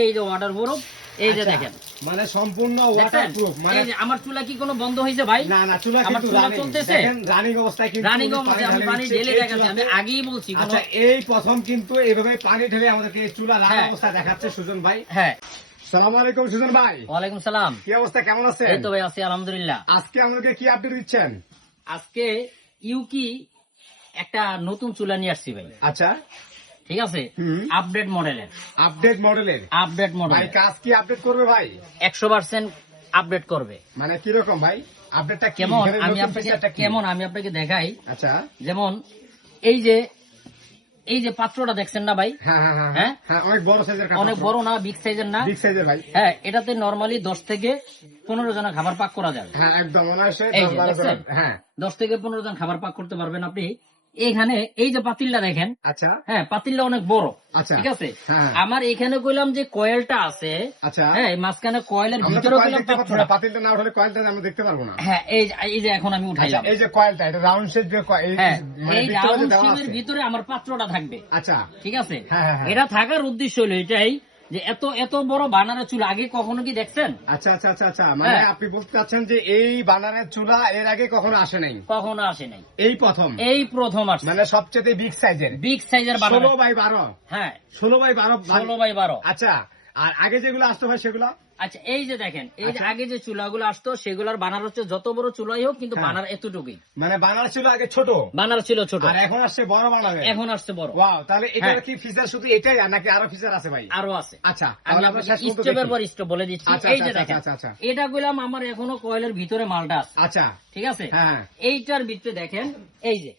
এই যে water proof, এই যে দেখেন মানে সম্পূর্ণ ওয়াটার প্রুফ। মানে আমার চুলা কি কোনো বন্ধ হয়েছে ভাই? না না, চুলা আমার কিন্তু চুলা চলতেছে, দেখেন রানিং অবস্থায় কিন্তু রানিং অবস্থায় আমি পানি ঢেলে দেখাচ্ছি, আমি আগেই বলছি। আচ্ছা, এই প্রথম কিন্তু এইভাবে পানি ঢেলে আমাদেরকে এই চুলা রানিং হ্যাঁ। অবস্থা দেখাচ্ছে সুজন ভাই। হ্যাঁ, সালাম আলাইকুম সুজন ভাই। ওয়ালাইকুম সালাম। কি অবস্থা, কেমন আছেন? এই তো ভাই আছি আলহামদুলিল্লাহ। আজকে আমাদেরকে কি আপডেট দিচ্ছেন? আজকে ইউকি একটা নতুন চুলা নিয়ে আসছি ভাই। আচ্ছা, ঠিক আছে, আপডেট মডেলের। আপডেট মডেলের আপডেট মডেল ভাই, কাজ কি আপডেট করবে ভাই? 100% আপডেট করবে। মানে কিরকম ভাই আপডেটটা? কেমন আমি আপনাকে দেখাই। আচ্ছা, যেমন এই যে পাত্রটা দেখছেন না ভাই? হ্যাঁ হ্যাঁ হ্যাঁ হ্যাঁ, হ্যাঁ, অনেক বড় সাইজের, অনেক বড় না, বিগ সাইজের না, বিগ সাইজের ভাই। হ্যাঁ, এটাতে নরমালি 10 থেকে 15 জনের খাবার পাক করা যাবে। হ্যাঁ একদম অনায়াসে এই 10 যে 12 দেখছেন? হ্যাঁ 10 থেকে 15 জন খাবার পাক করতে পারবেন আপনি। এখানে এই যে পাতিলটা দেখেন, আচ্ছা হ্যাঁ, পাতিলটা অনেক বড়। আচ্ছা, ঠিক আছে, হ্যাঁ। আমার এখানে কইলাম যে কয়েলটা আছে, আচ্ছা, হ্যাঁ, এই মাঝখানে কয়েলের আমরা তো ভিতরে কয়েল কইলাম দেখতে পাচ্ছি না, পাত্রটা। পাতিলটা না উঠালে কয়েলটা আমরা দেখতে পারবো না। হ্যাঁ, এই যে এখন আমি আচ্ছা, উঠাইলাম। এই যে কয়েলটা, এটা রাউন্ড শেপ যে হ্যাঁ, মানে এই ভিতরে যে রাউন্ড দেওয়া শেপের আছে। ভিতরে আমার পাত্রটা থাকবে। আচ্ছা, ঠিক আছে, হ্যাঁ, হ্যাঁ, হ্যাঁ। এটা থাকার উদ্দেশ্য হলো এটাই যে এত বড় বানানা চুলা আগে কখনো কি দেখছেন? আচ্ছা আচ্ছা আচ্ছা আচ্ছা, মানে হ্যাঁ। আপনি বলতে চাচ্ছেন যে এই বানানের চুলা এর আগে কখনো আসে নাই, কখনো আসে নাই, এই প্রথম, এই প্রথম আসছে। মানে সবচেয়ে বিগ সাইজের, বিগ সাইজের বানানা, 16x12। হ্যাঁ, 16x12। 16x12। আচ্ছা, আর আগে যেগুলো আসতো ভাই সেগুলো? আচ্ছা, এই যে দেখেন, এই যে আচ্ছা। আগে যে চুলাগুলো আসতো সেগুলোর বানার হচ্ছে যত বড় চুলাই হোক, কিন্তু হ্যাঁ। বানার এতটুকুই, মানে বানার ছিল আগে ছোট, বানার ছিল ছোট, আর এখন আসছে বড় বানাবে। এখন আসছে বড়। ওয়াও, তাহলে এটার হ্যাঁ। কি ফিচার শুধু এটাই আর নাকি আরো ফিচার আছে ভাই? আরো আছে। আচ্ছা, আমি তাহলে আমরা শেষ পর্যন্ত স্টেপের দেখি। পর স্টেপ বলে দিচ্ছি। আচ্ছা, এই যে আচ্ছা, দেখেন, আচ্ছা, আচ্ছা। এটা কইলাম আমার এখনো কয়েলের ভিতরে মালটা আছে। আচ্ছা, ঠিক আছে, হ্যাঁ। এইটার ভিতরে দেখেন, এই যে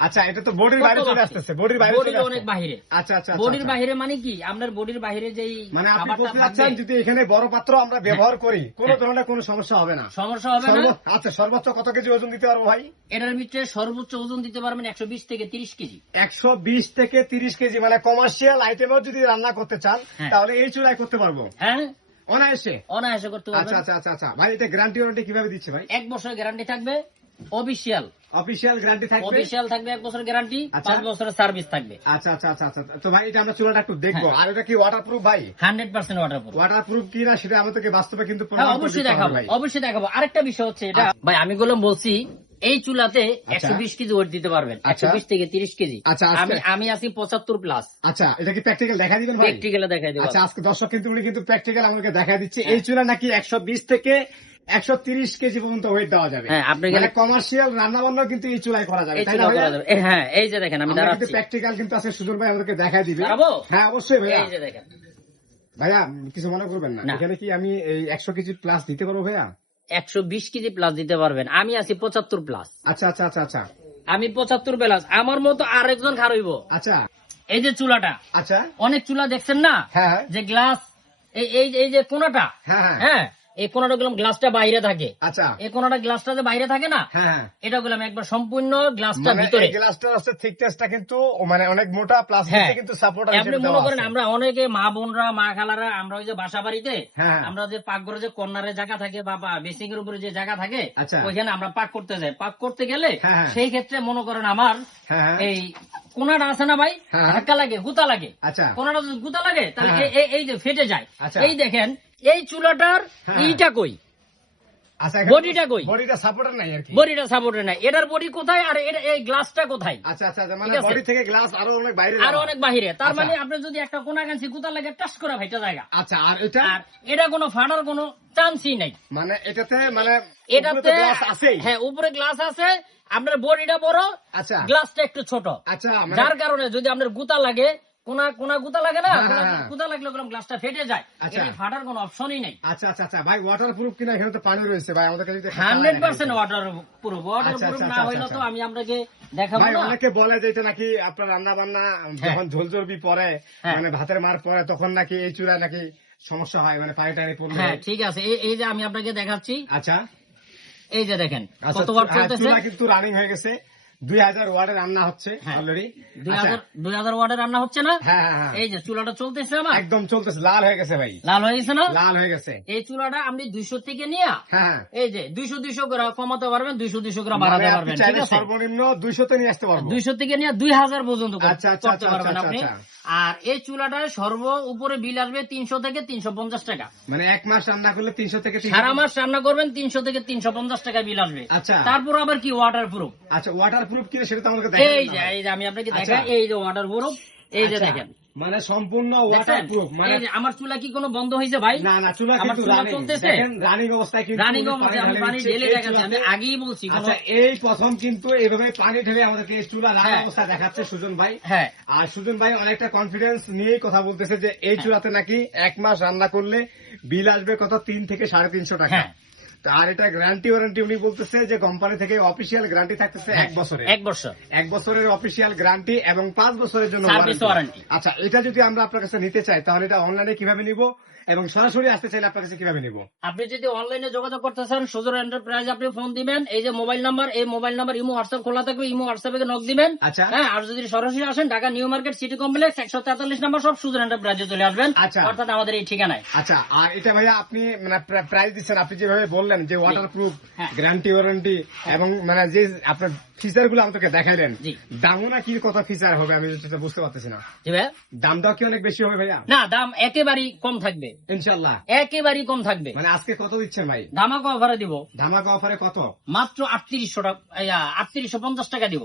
আচ্ছা, এটা তো বডির কত বাইরে চলে বাড়ছে? আসতেছে, বডির বাইরে বডির চলে আসছে। অনেক বাহিরে। আচ্ছা আচ্ছা, বডির আচ্ছা। বাহিরে মানে কি, আপনার বডির বাহিরে যেই মানে আপনি খাবারটা বলতে চাচ্ছেন থাকবে, যদি এখানে বড় পাত্র আমরা ব্যবহার করি কোনো ধরনের কোনো সমস্যা হবে না? সমস্যা হবে না। আচ্ছা, সর্বোচ্চ কত কেজি ওজন দিতে পারবো ভাই? এটার ভিতরে সর্বোচ্চ ওজন দিতে পারবেন 120 থেকে 30 কেজি। 120 থেকে 30 কেজি, মানে কমার্শিয়াল আইটেমও যদি রান্না করতে চান হ্যাঁ। তাহলে এই চুলায় করতে পারবো হ্যাঁ, অনায়াসে। অনায়াসে করতে আচ্ছা পারবেন। আচ্ছা আচ্ছা আচ্ছা ভাই, এটা গ্যারান্টি ওয়ারেন্টি কিভাবে দিচ্ছে ভাই? 1 বছর গ্যারান্টি থাকবে, অফিসিয়াল অফিসিয়াল গ্যারান্টি থাকবে? অফিসিয়াল থাকবে 1 বছর গ্যারান্টি, আচ্ছা। 5 বছরের সার্ভিস থাকবে। আচ্ছা আচ্ছা আচ্ছা আচ্ছা, তো ভাই এটা আমরা চুলাটা একটু দেখবো। আর এটা কি ওয়াটারপ্রুফ ভাই? 100% ওয়াটারপ্রুফ। ওয়াটারপ্রুফ কি না সেটা আমাদেরকে বাস্তবে কিন্তু হ্যাঁ, প্রমাণ করে অবশ্যই দিতে হবে দেখাবো, ভাই। অবশ্যই দেখাবো। আরেকটা বিষয় হচ্ছে এটা ভাই, আমি বলছি এই চুলাতে আচ্ছা। 120 কেজি ওয়েট দিতে পারবেন, আচ্ছা। 120 থেকে 30 কেজি। আচ্ছা, আজকে- আমি আছি 75 প্লাস। আচ্ছা, এটা কি প্র্যাকটিক্যাল দেখা দিবেন ভাই? প্র্যাকটিক্যালে দেখাই দেবো। আচ্ছা, আজকে দর্শক কিন্তু উনি কিন্তু প্র্যাকটিক্যাল আমাকে দেখা দিচ্ছে। এই চুলা নাকি 120 থেকে 130 কেজি পর্যন্ত ওয়েট দেওয়া যাবে। হ্যাঁ, আপনি মানে কমার্শিয়াল রান্না বান্না কিন্তু এই চুলায় করা যাবে, এই তাই চুলা না করা ভাইয়া? যাবে। হ্যাঁ, এই যে দেখেন আমি আমরা কিন্তু দাঁড়াচ্ছি, প্র্যাকটিক্যাল কিন্তু আছে, সুজন ভাই আমাদেরকে দেখাই দিবে। দাঁড়াবো? হ্যাঁ অবশ্যই ভাইয়া। এই যে দেখেন, ভাইয়া কিছু মনে করবেন না, না। এখানে কি আমি এই 100 কেজি প্লাস দিতে পারবো ভাইয়া? 120 কেজি প্লাস দিতে পারবেন। আমি আছি 75 প্লাস। আচ্ছা আচ্ছা আচ্ছা আচ্ছা আমি 75 প্লাস, আমার মতো আরেকজন খারইব। আচ্ছা এই যে চুলাটা, আচ্ছা, অনেক চুলা দেখছেন না, হ্যাঁ যে গ্লাস, এই যে কোনাটা, হ্যাঁ হ্যাঁ হ্যাঁ, এই কোনাটা গুলো গ্লাসটা বাইরে থাকে, আচ্ছা, এই কোনাটা গ্লাসটা যে বাইরে থাকে না, হ্যাঁ হ্যাঁ। এটা গুলাম একবার সম্পূর্ণ গ্লাসটা মানে ভিতরে। এই গ্লাসটার আছে থিকনেসটা কিন্তু মানে অনেক মোটা, প্লাস হ্যাঁ। কিন্তু সাপোর্টার আপনি হিসেবে মনে দেওয়া করেন আছে। আমরা অনেকে মা বোনরা, মা খালারা, আমরা ওই যে বাসা বাড়িতে, হ্যাঁ। আমরা যে পাকঘরে যে কর্নারের জায়গা থাকে বা বেসিং এর উপরে যে জায়গা থাকে, আচ্ছা। ওইখানে আমরা পাক করতে যাই। পাক করতে গেলে হ্যাঁ, হ্যাঁ। সেই ক্ষেত্রে মনে করেন আমার হ্যাঁ হ্যাঁ। এই কোনাটা আছে না ভাই, হ্যাঁ। ধাক্কা লাগে, গুতা লাগে। আচ্ছা। কোনাটা যদি গুতা লাগে তাহলে হ্যাঁ। এই যে ফেটে যায়। আচ্ছা। এই দেখেন, এই চুলাটার হ্যাঁ। ইটা কই, আচ্ছা, বডিটা কই? বডিটা সাপোর্টার নাই আর কি। বডিটা সাপোর্টে নাই। এটার বডি কোথায় আর এই গ্লাসটা কোথায়? আচ্ছা আচ্ছা আচ্ছা, মানে ঠিক আছে। বডি থেকে গ্লাস আরো অনেক বাইরে আরো যাওয়া। অনেক বাহিরে। তার আচ্ছা। মানে আপনি যদি একটা কোনা গানছি গুতা লাগে, টাচ করে ভাইটা জায়গা। আচ্ছা, আর এটা আর এটা কোনো ফাটার কোনো চান্সই নাই। মানে এটাতে মানে এটাতে গ্লাস আছেই। হ্যাঁ, উপরে গ্লাস আছে, আপনার বডিটা বড়, আচ্ছা গ্লাসটা একটু ছোট। আচ্ছা, মানে যার কারণে যদি আপনার গুতা লাগে, কোনা গুতা লাগে না, হ্যাঁ, হ্যাঁ। গুতা লাগলে ওরকম গ্লাসটা ফেটে যায়। আচ্ছা। এটা ফাটার কোনো অপশনই নাই। আচ্ছা আচ্ছা আচ্ছা ভাই, ওয়াটারপ্রুফ কিনা? এখানে তো পানি রয়েছে ভাই, আমাদের কাছে 100% ওয়াটার প্রুফ। ওয়াটার আচ্ছা, প্রুফ আচ্ছা, না আচ্ছা, হইলে আচ্ছা। তো আমি আপনাকে দেখাবো ভাই, না। অনেকে বলে যে এটা নাকি আপনার রান্না বান্না যখন ঝোল চর্বি পরে, হ্যাঁ। মানে ভাতের মার পরে, তখন নাকি এই চূড়ায় নাকি সমস্যা হয়, মানে পানি টানি পড়লে। হ্যাঁ, ঠিক আছে, এই যে আমি আপনাকে দেখাচ্ছি। আচ্ছা এই যে দেখেন আচ্ছা, কত ওয়াট হ্যাঁ, চলতেছে। চুলা কিন্তু রানিং হয়ে গেছে, 2000 ওয়াটের রান্না হচ্ছে হ্যাঁ। অলরেডি। 2000 ওয়াটের রান্না হচ্ছে না। হ্যাঁ হ্যাঁ হ্যাঁ, এই যে চুলাটা চলতেছে আমার, একদম চলতেছে, লাল হয়ে গেছে ভাই, লাল হয়ে গেছে না। লাল হয়ে গেছে। এই চুলাটা আপনি 200 থেকে নিয়ে, হ্যাঁ হ্যাঁ, এই যে 200 করে কমাতে পারবেন, 200 করে মানে বাড়াতে আপনি পারবেন। চাইলে ঠিক আছে, সর্বনিম্ন 200 তে নিয়ে আসতে পারবো। 200 থেকে নিয়ে 2000 পর্যন্ত আচ্ছা আচ্ছা করতে আচ্ছা পারবেন আচ্ছা আপনি। আচ্ছা। আর এই চুলাটার সর্ব উপরে বিল আসবে 300 থেকে 350 টাকা। মানে এক মাস রান্না করলে 300 থেকে 300 সারা মাস রান্না করবেন 300 থেকে 350 টাকা বিল আসবে। আচ্ছা। তারপর আবার কি ওয়াটার প্রুফ। আচ্ছা, ওয়াটার প্রুফ কি সেটা তো আমাকে দেখান এই যে আমি আপনাকে আচ্ছা। দেখাই, এই যে ওয়াটার প্রুফ, এই যে দেখেন মানে সম্পূর্ণ ওয়াটার দেখছেন? প্রুফ। মানে এই যে আমার চুলা কি কোনো বন্ধ হয়েছে ভাই? না না, চুলা আমার কিন্তু চুলা রানিং। চলতেছে। দেখেন রানিং অবস্থায় কিন্তু রানিং উনি অবস্থায় আমি পানি ঢেলে ঢেলে দিচ্ছে এই দেখাচ্ছি, আমি চুলাতে। আগেই বলছি। আচ্ছা, এই প্রথম কিন্তু এইভাবে পানি ঢেলে আমাদেরকে এই চুলা রান্না হ্যাঁ। অবস্থা দেখাচ্ছে সুজন ভাই। হ্যাঁ আর সুজন ভাই অনেকটা কনফিডেন্স নিয়েই কথা বলতেছে যে এই চুলাতে নাকি এক মাস রান্না করলে বিল আসবে কত 3 থেকে 350 টাকা। হ্যাঁ। তো আর এটা গ্যারান্টি ওয়ারেন্টি উনি বলতেছে যে কোম্পানি থেকে অফিসিয়াল গ্যারান্টি থাকতেছে 1 বছরের। 1 বছর 1 বছরের অফিসিয়াল গ্যারান্টি এবং 5 বছরের জন্য সার্ভিস ওয়ারেন্টি। আচ্ছা, এটা যদি আমরা আপনার কাছে নিতে চাই তাহলে এটা অনলাইনে কিভাবে নিব এবং সরাসরি আসতে চাইলে আপনার কাছে কিভাবে নিব? আপনি যদি অনলাইনে যোগাযোগ করতে চান সুজন এন্টারপ্রাইজ আপনি ফোন দিবেন, এই যে মোবাইল নাম্বার, এই মোবাইল নাম্বার ইমো হোয়াটসঅ্যাপ খোলা থাকবে, ইমো হোয়াটসঅ্যাপে নক দিবেন। আচ্ছা। হ্যাঁ, আর যদি সরাসরি আসেন Dhaka new market city complex 143 নম্বর সব সুজন এন্টারপ্রাইজে চলে আসবেন। আচ্ছা। অর্থাৎ আমাদের এই ঠিকানায়। আচ্ছা, আর এটা ভাইয়া আপনি মানে প্রাইস দিচ্ছেন, আপনি যেভাবে বললেন যে ওয়াটার প্রুফ, হ্যাঁ। গ্যারান্টি ওয়ারেন্টি এবং মানে যে আপনার ফিচার গুলো আমাদেরকে দেখাইলেন, জি। দামও না কি কত ফিচার হবে আমি সেটা বুঝতে পারতেছি না। জি ভাইয়া? দাম দাও কি অনেক বেশি হবে ভাইয়া? না, দাম একেবারেই কম থাকবে, ইনশাল্লাহ। একেবারেই কম থাকবে। মানে আজকে কত দিচ্ছেন ভাই? ধামাকা অফারে দিব ধামাকা অফারে কত? মাত্র 3800 টাকা, 3850 টাকা দিব।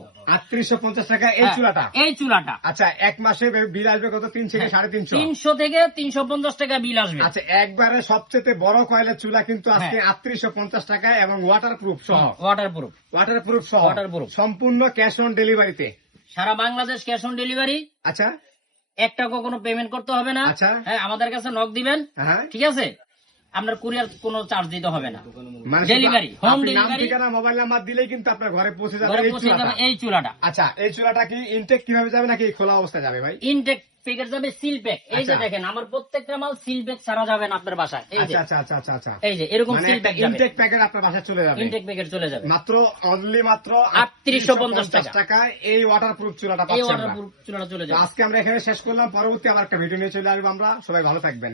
3850 টাকা এই হ্যাঁ, চুলাটা? এই চুলাটা। আচ্ছা, এক মাসে বিল আসবে কত? 3 থেকে 350? 300 থেকে 350 টাকা বিল আসবে। আচ্ছা, একবারে সবচেয়ে বড় কয়লার চুলা কিন্তু আজকে 3850 টাকা এবং ওয়াটার প্রুফ সহ। ওয়াটার প্রুফ, ওয়াটার প্রুফ সহ Waterproof। সম্পূর্ণ ক্যাশ অন ডেলিভারিতে। সারা বাংলাদেশ ক্যাশ অন ডেলিভারি, আচ্ছা 1 টাকা কোনো পেমেন্ট করতে হবে না। আচ্ছা। হ্যাঁ, আমাদের কাছে নক দিবেন, হ্যাঁ, ঠিক আছে? আপনার কুরিয়ার কোনো চার্জ দিতে হবে না। মানে ডেলিভারি, হোম আপনি নাম ডেলিভারি, ঠিকানা মোবাইল নাম্বার দিলেই কিন্তু আপনার ঘরে পৌঁছে যাবে ঘরে এই পৌঁছে চুলাটা। যাবে এই চুলাটা। আচ্ছা, এই চুলাটা কি ইনটেক কিভাবে যাবে নাকি খোলা অবস্থায় যাবে ভাই? ইনটেক প্যাকেট যাবে, সিল প্যাক। এই যে আচ্ছা। দেখেন আমার প্রত্যেকটা মাল সিল প্যাক ছাড়া যাবে না আপনার বাসায়। এই যে, আচ্ছা আচ্ছা আচ্ছা আচ্ছা আচ্ছা। এই যে এরকম মানে সিল একটা প্যাক যাবে, ইনটেক প্যাকেট আপনার বাসায় চলে যাবে। ইনটেক প্যাকেট চলে যাবে মাত্র অনলি মাত্র 3850 টাকায় এই ওয়াটার প্রুফ চুলাটা এই পাচ্ছেন ওয়াটার আমরা। চুলাটা চলে তো যাবে। আজকে আমরা এখানে শেষ করলাম, পরবর্তী আবার একটা ভিডিও নিয়ে চলে আসবো আমরা। সবাই ভালো থাকবেন।